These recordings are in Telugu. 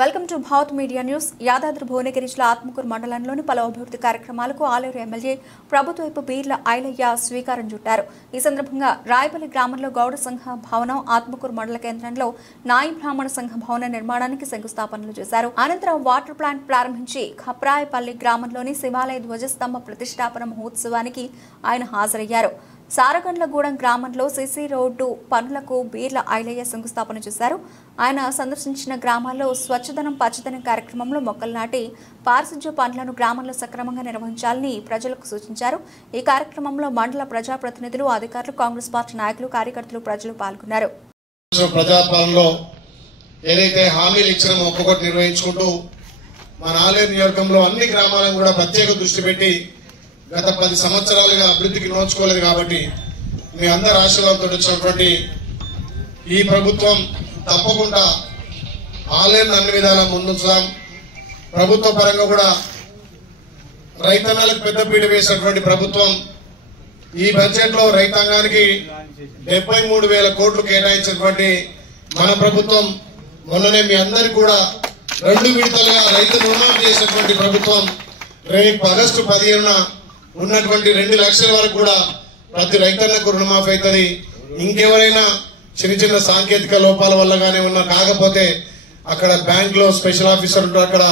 Welcome to Bharat media news. Yadadri Bhuvanagiri జిల్లా ఆత్మకూరు మండలంలోని పలు అభివృద్ధి కార్యక్రమాలకు ఆలేరు ఎమ్మెల్యే ప్రభుత్వపు బీర్ల ఐలయ్య స్వీకారం చుట్టారు. ఈ సందర్భంగా రాయపల్లి గ్రామంలో గౌడ సంఘ భవనం, ఆత్మకూరు మండల కేంద్రంలో నాయి బ్రాహ్మణ సంఘ భవన నిర్మాణానికి శంకుస్థాపనలు చేశారు. అనంతరం వాటర్ ప్లాంట్ ప్రారంభించి ఖప్రాయపల్లి గ్రామంలోని శివాలయ ధ్వజస్తంభ ప్రతిష్టాపన మహోత్సవానికి ఆయన హాజరయ్యారు. సారగండ్లగూడెం గ్రామంలో సిసి రోడ్డు పనులకు బీర్ల ఐలయ్య శంకుస్థాపన చేశారు. ఆయన సందర్శించిన గ్రామాల్లో స్వచ్ఛదనం పచ్చదనం కార్యక్రమంలో మొక్కలు నాటి పారిశుధ్య పనులను గ్రామంలో సక్రమంగా నిర్వహించాలని ప్రజలకు సూచించారు. ఈ కార్యక్రమంలో మండల ప్రజాప్రతినిధులు, అధికారులు, కాంగ్రెస్ పార్టీ నాయకులు, కార్యకర్తలు, ప్రజలు పాల్గొన్నారు. ప్రజాపాలనలో ఏదైతే హామీలు ఇచ్చినామో ఒక్కొక్కటి నిర్వహించుకుంటూ మన ఆలేరు నియోజకంలో అన్ని గ్రామాలను కూడా ప్రత్యేక దృష్టి పెట్టి గత 10 సంవత్సరాలుగా అభివృద్ధికి నోచుకోలేదు కాబట్టి మీ అందరి ఆశీర్వాదంతో వచ్చినటువంటి ఈ ప్రభుత్వం తప్పకుండా ఆలేరును అన్ని విధాలా ముందుంచుదాం. ప్రభుత్వ పరంగా కూడా రైతన్నలకు పెద్దపీట వేసినటువంటి ప్రభుత్వం ఈ బడ్జెట్ లో రైతాంగానికి 73,000 కోట్లు కేటాయించినటువంటి మన ప్రభుత్వం మొన్ననే మీ అందరికి కూడా 2 విడతలుగా రైతు రుణమాఫీ చేసినటువంటి ప్రభుత్వం రేపు ఆగస్టు 15న ఉన్నటువంటి 2 లక్షల వరకు కూడా ప్రతి రైతన్నకు రుణమాఫీ అవుతుంది. ఇంకెవరైనా చిన్న చిన్న సాంకేతిక లోపాల వల్ల కానీ ఉన్నా కాకపోతే అక్కడ బ్యాంక్ లో స్పెషల్ ఆఫీసర్ ఉంటారు, అక్కడ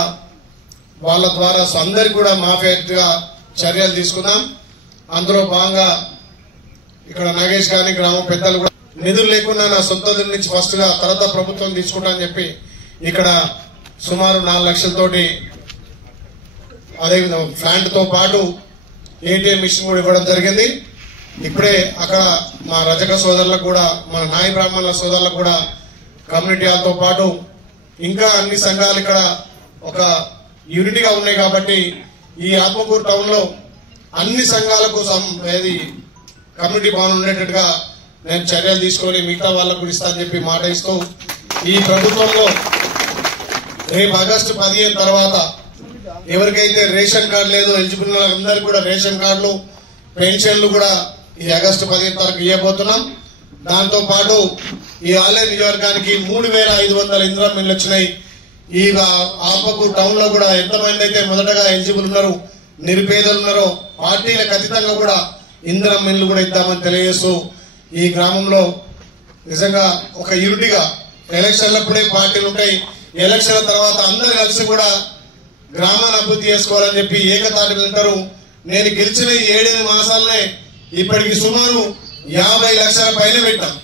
వాళ్ళ ద్వారా అందరికి కూడా మాఫీగా చర్యలు తీసుకుందాం. అందులో భాగంగా ఇక్కడ నాగేష్ గారి గ్రామ పెద్దలు కూడా నిధులు లేకుండా నా సొంత నుంచి ఫస్ట్ గా తర్వాత ప్రభుత్వం తీసుకుంటా అని చెప్పి ఇక్కడ సుమారు 4 లక్షలతోటి అదేవిధంగా ప్లాంట్ తో పాటు ఏటీఎం మిషన్ కూడా ఇవ్వడం జరిగింది. ఇప్పుడే అక్కడ మా రజక సోదరులకు కూడా, మన నాయి బ్రాహ్మణుల సోదరులకు కూడా కమ్యూనిటీ హాల్తో పాటు ఇంకా అన్ని సంఘాలు ఇక్కడ ఒక యూనిటీగా ఉన్నాయి కాబట్టి ఈ ఆత్మకూరు టౌన్ లో అన్ని సంఘాలకు ఏది కమ్యూనిటీ భవన్ ఉండేటట్టుగా నేను చర్యలు తీసుకొని మిగతా వాళ్ళకు కూడా ఇస్తా అని చెప్పి మాట ఇస్తూ ఈ ప్రభుత్వంలో రేపు ఆగస్టు 15 తర్వాత ఎవరికైతే రేషన్ కార్డు లేదో ఎలిజిబుల్ అందరికీ కూడా రేషన్ కార్డులు, పెన్షన్లు కూడా ఈ ఆగస్టు 15 తారీఖు ఇవ్వబోతున్నాం. దాంతో పాటు ఈ ఆలేరు నియోజకవర్గానికి 3,500 ఇందిరా మిల్లు వచ్చినాయి. ఈ ఆత్మకూరు టౌన్ లో కూడా ఎంతమంది అయితే మొదటగా ఎలిజిబుల్ ఉన్నారో, నిరుపేదలు ఉన్నారో పార్టీలకు అతీతంగా కూడా ఇందిరా మిల్లు కూడా ఇద్దామని తెలియజేస్తూ ఈ గ్రామంలో నిజంగా ఒక యూనిటీగా ఎలక్షన్లప్పుడే పార్టీలు ఉంటాయి, ఎలక్షన్ల తర్వాత అందరు కలిసి కూడా గ్రామాన్ని అభివృద్ధి చేసుకోవాలని చెప్పి ఏకతాటి మీద ఉంటారు. నేను గెలిచిన 7 మాసాలనే ఇప్పటికి సుమారు 50 లక్షల పైన పెట్టాం.